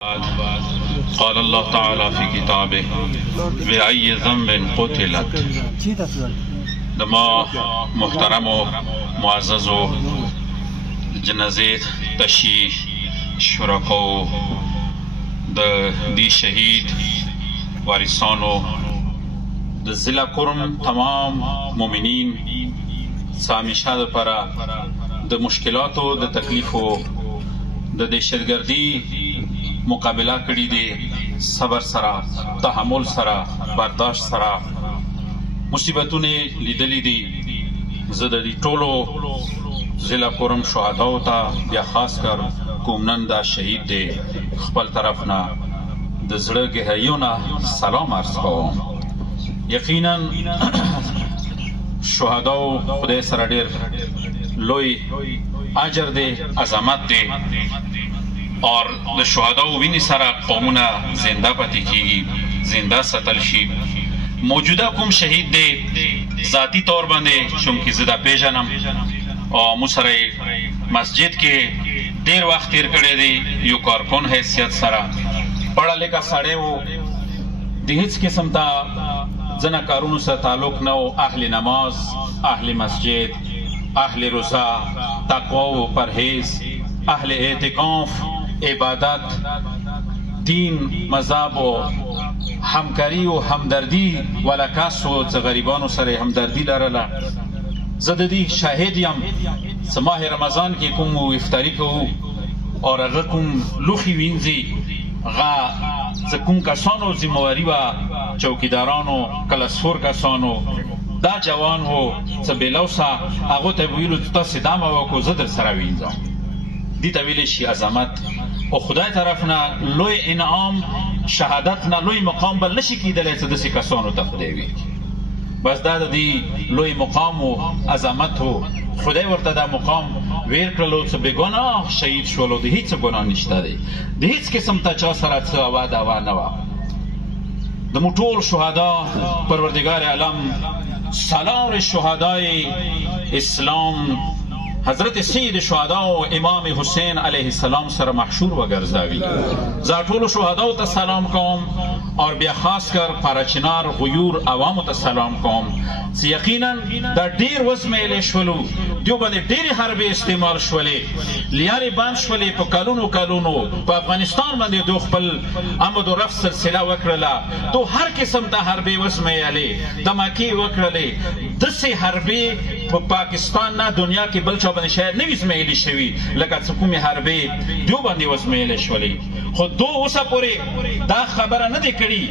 قال الله تعالى في كتابه بأي ذنب قتلت. دما محترم و معزز و جنازه تشییع شرکاو دی شهید وارثانو د ضلع کرم تمام مؤمنین همیشه لپاره د مشکلاتو د تکلیفو د دهشتګردي مقابله کړې دي، صبر سره، تحمل سره، برداشت سره مصیبتونه لیدلې دي. زه د دې ټولو ضلع کرم شهداو ته بیا خاص کر کوم نن دا شهید دی خپل طرف نه د زړه ګهرایو نه سلام عرض کوم. یقینا شهداو خدای سره ډېر لوی اجر دی، عظمت دی، اور د شهداو وینې سره قومونه زنده پاتې کیږي، زنده ساتل شي. موجوده کوم شهید دی ذاتی طور باندې چونکې زه دا پیژنم او مو سره مسجد کې ډېر وخت تیر کړی دی، یو کارکن حیثیت سره پړه لیکه سړی و، د هیڅ قسم ته ځنه کارونو سره تعلق نه و، اهل نماز، اهل مسجد، اهل روزه، تقوا و پرهیز، اهل اعتکاف، عبادت، دین، مذهب و همکاری و همدردی ولا کس و غریبانو سره همدردی لرله. زه د دې شاهد یم چې ماه رمضان کې کوم افطاري کوو او هغه کوم لوښي وینځي، هغه څه کوم کسانو ذمهواري وه، چوکیدارانو، کلسفور کسانو، دا جوان و څه بېلوسه هغو ته یې ویلو تاسې دا مه وکړو زه در سره وینځم. دې ته ویلی شي عظمت او خدای طرف نه لوی انعام، شهادت نه لوی مقام بل نشي کېدلی چې داسې کسانو ته خدای ویږي. بس دا د دې لوی مقام و عظمت و خدای ورته دا مقام ویر کړلو چې بې ګناه شهید شولو، د هېڅ ګناه نشته دی، د هېڅ قسم ته چا سره څه هوا دوا نه وه. د مو ټول شهدا پروردگار عالم سالار شهدای اسلام حضرت سید شهدا و امام حسین علیه السلام سره محشور وګرځوي. زه ټولو شهداو ته سلام کوم اور بیا خاص کر پارچنار غیور عوامو ته سلام کوم چې یقینا دا ډېر وزمیلی شولو، دیو باندې ډېرې حربې استعمال شولې، لیارې بند شولې، په کلونو کلونو په افغانستان باندې دو خپل آمد و رفت سلسله وکړله، دو هر قسم ته حربې وزمیلې، دماکې وکړلې. داسې حربې په پاکستان نه دنیا کې بل چا باندې شاید نه وي ازمیلې شوي لکه څه کومې حربې دیو باندې وزمیلې شولې. خو دو اوسه پورې دا خبره نه دی کړې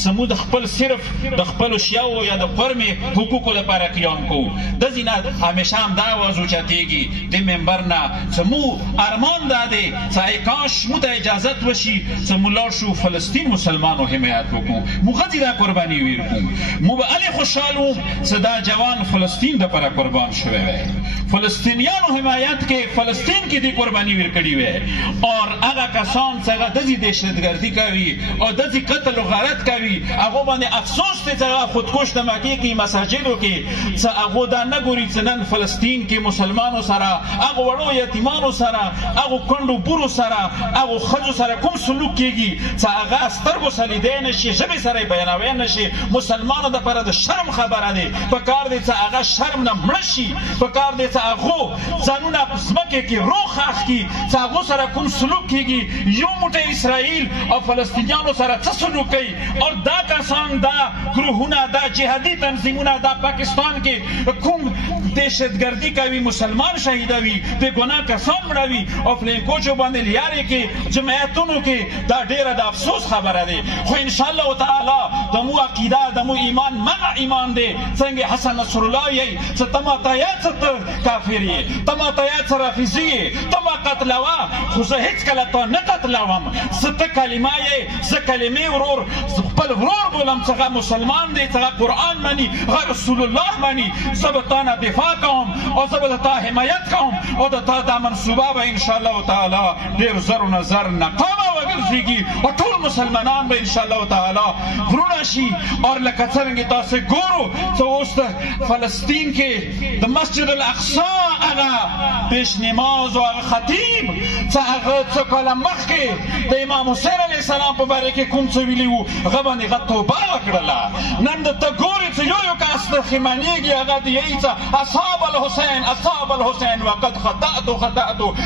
چې موږ د خپل صرف د خپلو شیاو یا د فرمې حقوقو لپاره قیام کوو. داسې نه، همیشه هم دا آواز اوچتېږي د منبر نه چې موږ ارمان دا دی چې ای کاش موږ ته اجازت وشي چې موږ لاړ شو فلسطین مسلمانو حمایت وکړو، موږ ښځې دا قرباني ویر کړو. موږ به هلې خوشحال وو چې دا جوان فلسطین دپاره قربان شوی وی، فلسطینیانو حمایت کې فلسطین کې دی قرباني ویر کړي وی. اور هغه کسان چې هغه داسې دهشتګردي کوي او داسې قتل و غارت کوي هغو باندې افسوس دی چې هغه خودکش دمکې کوي مساجدو کې، چې هغو دا نه ګوري چې نن فلسطین کې مسلمانو سره، هغو وړو یتیمانو سره، هغو کڼډو بورو سره، هغو ښځو سره کوم سلوک کېږي چې هغه سترګو سره لیدی نه شي، ژبې سره یې بیانوی نه شي. مسلمانو دپاره د شرم خبره دی، پکار دی چې هغه شرم نه مړه شي، پکار دی چې هغو ځانونه په ځمکې کې روغ ښخ کړي چې هغو سره کوم سلوک کېږي. یو موټی اسرائیل او فلسطینیانو سره څه سلوک کوي او دا کسان، دا گروهونه، دا جهادي تنظیمونه دا پاکستان کې کوم دهشتګردي کوي، مسلمان شهیدوي، بې ګناه کسان مړوي او فلینکوچو باندې لیارې کې جمعیتونو کې دا ډېره د افسوس خبره دی. خو انشاءالله تعالی د مو عقیده، د مو ایمان مغه ایمان دی څنګه حسن نصر الله یې چې ته ماته یاد څه ته کافر یې، ته ماته یاد څه رافضي یې، ته ما قتلوه خو زه هېڅکله تا نه قتلوم. زه ته کلمه یې، زه کلمې ورور خپل ورور بولم چې هغه مسلمان دی، چې هغه قرآن مني، هغه رسول الله مني. زه به تا نه دفاع کوم او زه به د تا حمایت کوم او د تا دا منصوبه به انشاءالله تعالی ډېر زر و نه زر ناکامه ګرځيږي او ټول مسلمانان به ان شاء الله تعالی ورونه شي او لکه څنګه تاسو ګورو چې اوس فلسطین کې د مسجد الاقصی هغه پیش نماز او هغه خطیب چې هغه څو کاله مخکې د امام حسین علیه السلام په باره کې کوم څه ویلي وو هغه باندې هغه توبه وکړله نن ته ګورې چې یو کس خیمانېږي هغه د یې څه اصحاب الحسین وقد خطأت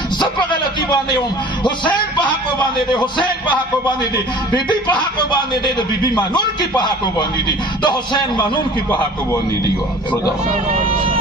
زه په غلطي باندې یم حسین په حق باندې دی حسین په حق باندې دی بیبي په حق باندې دی د بیبي منونکي په حق باندې دی د حسین منونکي په حق باندې دی